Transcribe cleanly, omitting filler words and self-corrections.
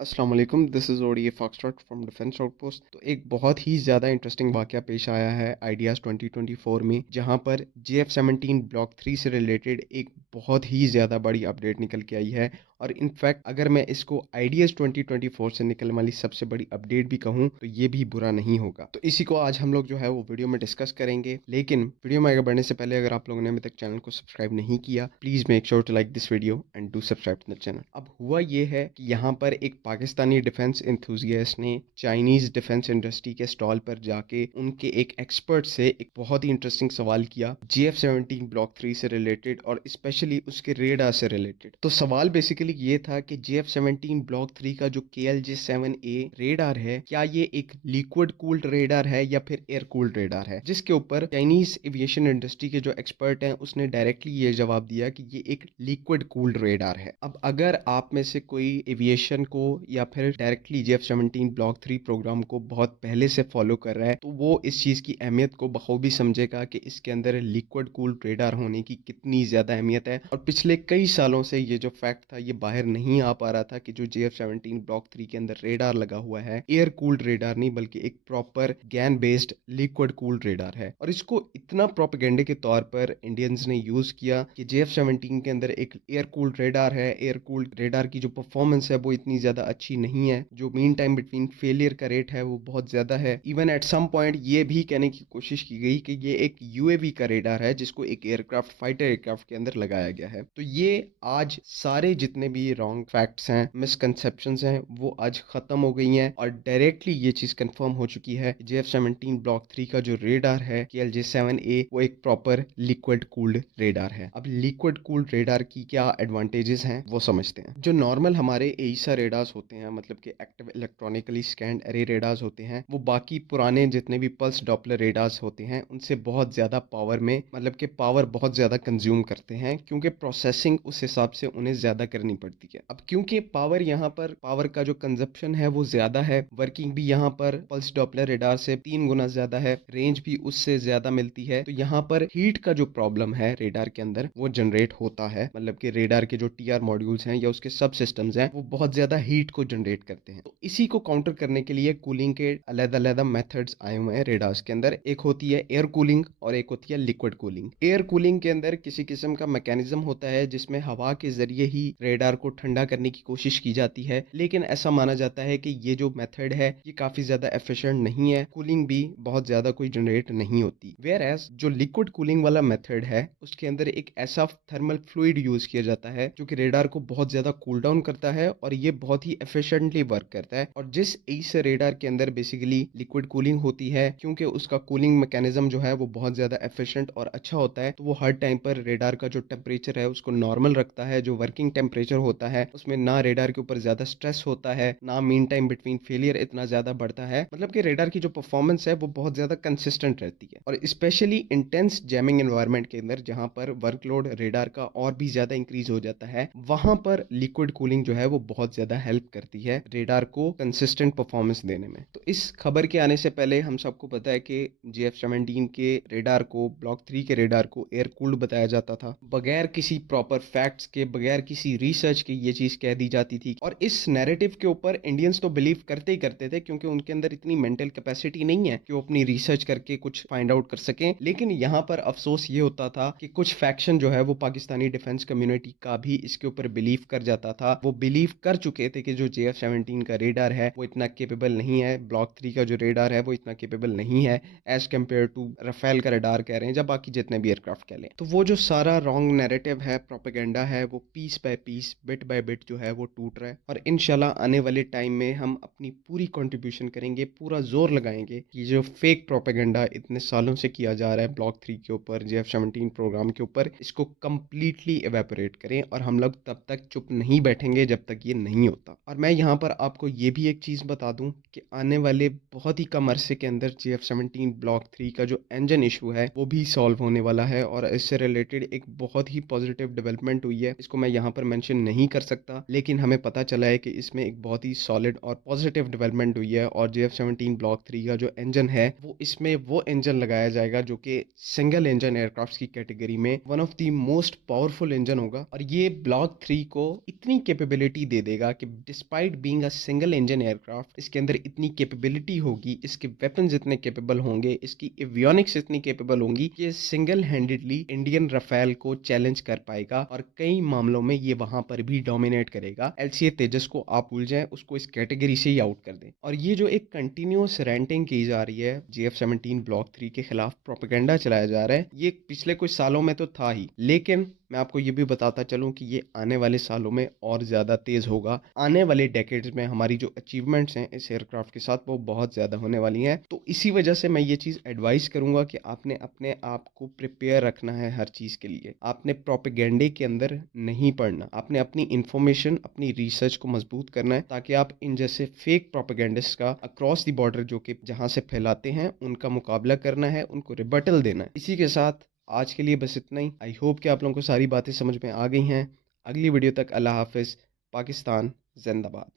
अस्सलाम वालेकुम, this is ODA foxtrot from defence outpost. तो एक बहुत ही ज़्यादा इंटरेस्टिंग वाक़या पेश आया है आइडियाज़ 2024 में, जहाँ पर JF-17 ब्लॉक 3 से रिलेटेड एक बहुत ही ज़्यादा बड़ी अपडेट निकल के आई है। और इनफैक्ट अगर मैं इसको आइडियाज़ 2024 से निकलने वाली सबसे बड़ी अपडेट भी कहूँ, तो ये भी बुरा नहीं होगा। तो इसी को आज हम लोग जो है वो वीडियो में डिस्कस करेंगे। लेकिन वीडियो में आगे बढ़ने से पहले अगर आप लोगों ने अभी तक चैनल को सब्सक्राइब नहीं किया, please make sure to like this video and do subscribe to the channel. अब हुआ ये है कि यहाँ पर एक पाकिस्तानी डिफेंस एंथुसियास्ट ने चाइनीज डिफेंस इंडस्ट्री के स्टॉल पर जाके उनके एक एक्सपर्ट से एक बहुत ही इंटरेस्टिंग सवाल किया JF-17 ब्लॉक 3 से रिलेटेड और स्पेशली उसके रेडार से रिलेटेड। तो सवाल बेसिकली ये था कि JF-17 ब्लॉक 3 का जो KLJ-7A रेडार है, क्या ये एक लिक्विड कूल्ड रेडार है या फिर एयर कूल्ड रेडार है, जिसके ऊपर चाइनीज एविएशन इंडस्ट्री के जो एक्सपर्ट हैं उसने डायरेक्टली ये जवाब दिया कि ये एक लिक्विड कूल्ड रेडार है। अब अगर आप में से कोई एविएशन को या फिर डायरेक्टली JF-17 ब्लॉक 3 प्रोग्राम को बहुत पहले से फॉलो कर रहा है, तो वो इस चीज की अहमियत को बखूबी समझेगा कि इसके अंदर लिक्विड कूल्ड रेडार होने की कितनी ज्यादा अहमियत है। और पिछले कई सालों से ये जो फैक्ट था ये बाहर नहीं आ पा रहा था कि जो JF-17 ब्लॉक 3 के अंदर रेडार लगा हुआ है, एयर कूल्ड रेडार नहीं बल्कि एक proper GaN based liquid cooled radar है। और इसको इतना प्रोपेगेंडे के तौर पर इंडियंस ने यूज किया कि JF-17 के अंदर एक एयर कूल्ड रेडार है। एयर कूल्ड रेडार की जो परफॉर्मेंस है वो इतनी ज्यादा अच्छी नहीं है, जो मीन टाइम बिटवीन फेलियर का रेट है वो बहुत ज्यादा है। इवन एट सम पॉइंट ये भी कहने की कोशिश की गई कि ये एक UAV का रेडार है जिसको एक एयरक्राफ्ट फाइटर एयरक्राफ्ट के अंदर लगाया गया है। तो ये आज सारे जितने भी रॉन्ग फैक्ट्स हैं, मिसकंसेप्शंस हैं, वो आज खत्म हो गई हैं और डायरेक्टली ये चीज कंफर्म हो चुकी है। JF-17 ब्लॉक 3 का जो रेडार है KLJ-7A वो एक प्रॉपर लिक्विड कूल्ड रेडार है। अब लिक्विड कूल्ड रेडार की क्या एडवांटेजेस हैं वो समझते हैं। जो नॉर्मल हमारे एईसा रेडार्स होते हैं, मतलब कि active electronically scanned array radars होते हैं, वो बाकी पुराने जितने भी पल्स डॉपलर रेडार्स होते हैं उनसे बहुत ज्यादा पावर में, मतलब कि पावर बहुत ज्यादा कंज्यूम करते हैं, क्योंकि प्रोसेसिंग उस हिसाब से उन्हें ज्यादा करनी पड़ती है। अब क्योंकि पावर का जो कंजप्शन है वो ज्यादा है, वर्किंग भी यहाँ पर पल्स डॉपलर रेडार से 3 गुना ज्यादा है, रेंज भी उससे ज्यादा मिलती है, तो यहाँ पर हीट का जो प्रॉब्लम है रेडार के अंदर वो जनरेट होता है। मतलब कि रेडार के जो TR मॉड्यूल्स हैं या उसके सब सिस्टम्स हैं वो बहुत ज्यादा हीट को जनरेट करते हैं। तो इसी को काउंटर करने के लिए कूलिंग के अलग-अलग मेथड्स आए हुए हैं रेडार्स के अंदर। एक होती है एयर कूलिंग और एक होती है लिक्विड कूलिंग। एयर कूलिंग के अंदर किसी किस्म का मैकेनिज्म होता है जिसमें हवा के जरिए ही रेडार को ठंडा करने की कोशिश की जाती है, लेकिन ऐसा माना जाता है कि ये जो मेथड है ये काफी ज्यादा एफिशिएंट नहीं है, कूलिंग भी बहुत ज्यादा कोई जनरेट नहीं होती। वेयर एज जो लिक्विड कूलिंग वाला मेथड है उसके अंदर एक ऐसा थर्मल फ्लूइड यूज किया जाता है जो कि रेडार को बहुत ज्यादा कूल डाउन करता है और ये बहुत ही एफिशिएंटली वर्क करता है। और जिस इस रेडार के अंदर बेसिकली लिक्विड कूलिंग होती है, क्योंकि उसका कूलिंग मैकेनिज्म जो है वो बहुत ज्यादा एफिशिएंट और अच्छा होता है, तो वो हर टाइम पर रेडार का जो टेम्परेचर है उसको नॉर्मल रखता है। जो वर्किंग टेम्परेचर होता है उसमें ना रेडार के ऊपर ज्यादा स्ट्रेस होता है, ना मीन टाइम बिटवीन फेलियर इतना ज्यादा बढ़ता है। मतलब कि रेडार की जो परफॉर्मेंस है वो बहुत ज्यादा कंसिस्टेंट रहती है। और स्पेशली इंटेंस जैमिंग एनवायरनमेंट के अंदर जहां पर वर्कलोड रेडार का और भी ज्यादा इंक्रीज हो जाता है, वहां पर लिक्विड कूलिंग जो है वो बहुत ज्यादा हेल्प करती है रेडार को कंसिस्टेंट परफॉर्मेंस देने में। तो इस खबर के आने से पहले हम सबको पता है कि JF-17 के रेडार को, ब्लॉक 3 के रेडार को एयर कूल्ड बताया जाता था। बगैर किसी प्रॉपर फैक्ट्स के, बगैर किसी रिसर्च के ये चीज कह दी जाती थी। और इस नैरेटिव के ऊपर इंडियंस तो बिलीव करते ही करते थे, क्योंकि उनके अंदर इतनी मेंटल कैपेसिटी नहीं है कि वो अपनी रिसर्च करके कुछ फाइंड आउट कर सकें। लेकिन यहाँ पर अफसोस ये होता था कि कुछ फैक्शन जो है वो पाकिस्तानी डिफेंस कम्युनिटी का भी इसके ऊपर बिलीव कर जाता था। वो बिलीव कर चुके थे कि जो JF-17 का रेडार है वो इतना केपेबल नहीं है, ब्लॉक 3 का जो रेडार है वो इतना केपेबल नहीं है एज कम्पेयर टू रफेल का रेडार कह रहे हैं या बाकी जितने भी एयरक्राफ्ट कह लें। तो वो जो सारा रॉन्ग नैरेटिव है, प्रोपेगेंडा है, वो piece by piece, bit by bit जो है वो टूट रहा है। और इंशाल्लाह आने वाले टाइम में हम अपनी पूरी कंट्रीब्यूशन करेंगे, पूरा जोर लगाएंगे कि जो फेक प्रोपेगेंडा इतने सालों से किया जा रहा है ब्लॉक 3 के ऊपर, JF-17 प्रोग्राम के ऊपर, इसको कंप्लीटली एवेपोरेट करें। और हम लोग तब तक चुप नहीं बैठेंगे जब तक ये नहीं होता। और मैं यहाँ पर आपको ये भी एक चीज बता दूं कि आने वाले बहुत ही कम अरसे के अंदर JF-17 ब्लॉक 3 का जो इंजन इशू है वो भी सॉल्व होने वाला है। और इससे रिलेटेड एक बहुत ही पॉजिटिव डेवलपमेंट हुई है, इसको मैं यहाँ पर मेंशन नहीं कर सकता, लेकिन हमें पता चला है कि इसमें एक बहुत ही सॉलिड और पॉजिटिव डेवलपमेंट हुई है और JF-17 ब्लॉक 3 का जो इंजन है वो इसमें वो इंजन लगाया जाएगा जो कि सिंगल इंजन एयरक्राफ्ट की कैटेगरी में one of the most powerful engine होगा। और ये ब्लॉक 3 को इतनी कैपेबिलिटी दे देगा कि despite being a single engine aircraft इसके अंदर इतनी कैपेबिलिटी होगी, इसके वेपन्स इतने कैपेबल होंगे, इसकी एवियोनिक्स इतनी कैपेबल होंगी कि सिंगल हैंडेडली इंडियन रफेल को चैलेंज कर पाएगा और कई मामलों में ये वहां पर भी डोमिनेट करेगा। LCA तेजस को आप भूल जाएं, उसको इस कैटेगरी से ही आउट कर दें। और ये जो एक कंटिन्यूअस रेंटिंग की जा रही है, JF-17 ब्लॉक 3 के खिलाफ प्रोपेगेंडा चलाया जा रहा है, ये पिछले कुछ सालों में तो था ही, लेकिन मैं आपको ये भी बताता चलूं कि ये आने वाले सालों में और ज़्यादा तेज़ होगा। आने वाले डेकेड्स में हमारी जो अचीवमेंट्स हैं इस एयरक्राफ्ट के साथ वो बहुत ज़्यादा होने वाली हैं। तो इसी वजह से मैं ये चीज़ एडवाइस करूंगा कि आपने अपने आप को प्रिपेयर रखना है हर चीज़ के लिए। आपने प्रोपेगेंडे के अंदर नहीं पड़ना, आपने अपनी इंफॉर्मेशन, अपनी रिसर्च को मजबूत करना है ताकि आप इन जैसे फेक प्रोपेगेंडिस्ट का अक्रॉस द बॉर्डर जो कि जहां से फैलाते हैं उनका मुकाबला करना है, उनको रिबटल देना है। इसी के साथ आज के लिए बस इतना ही। आई होप कि आप लोगों को सारी बातें समझ में आ गई हैं। अगली वीडियो तक अल्लाह हाफ़िज़। पाकिस्तान ज़िंदाबाद।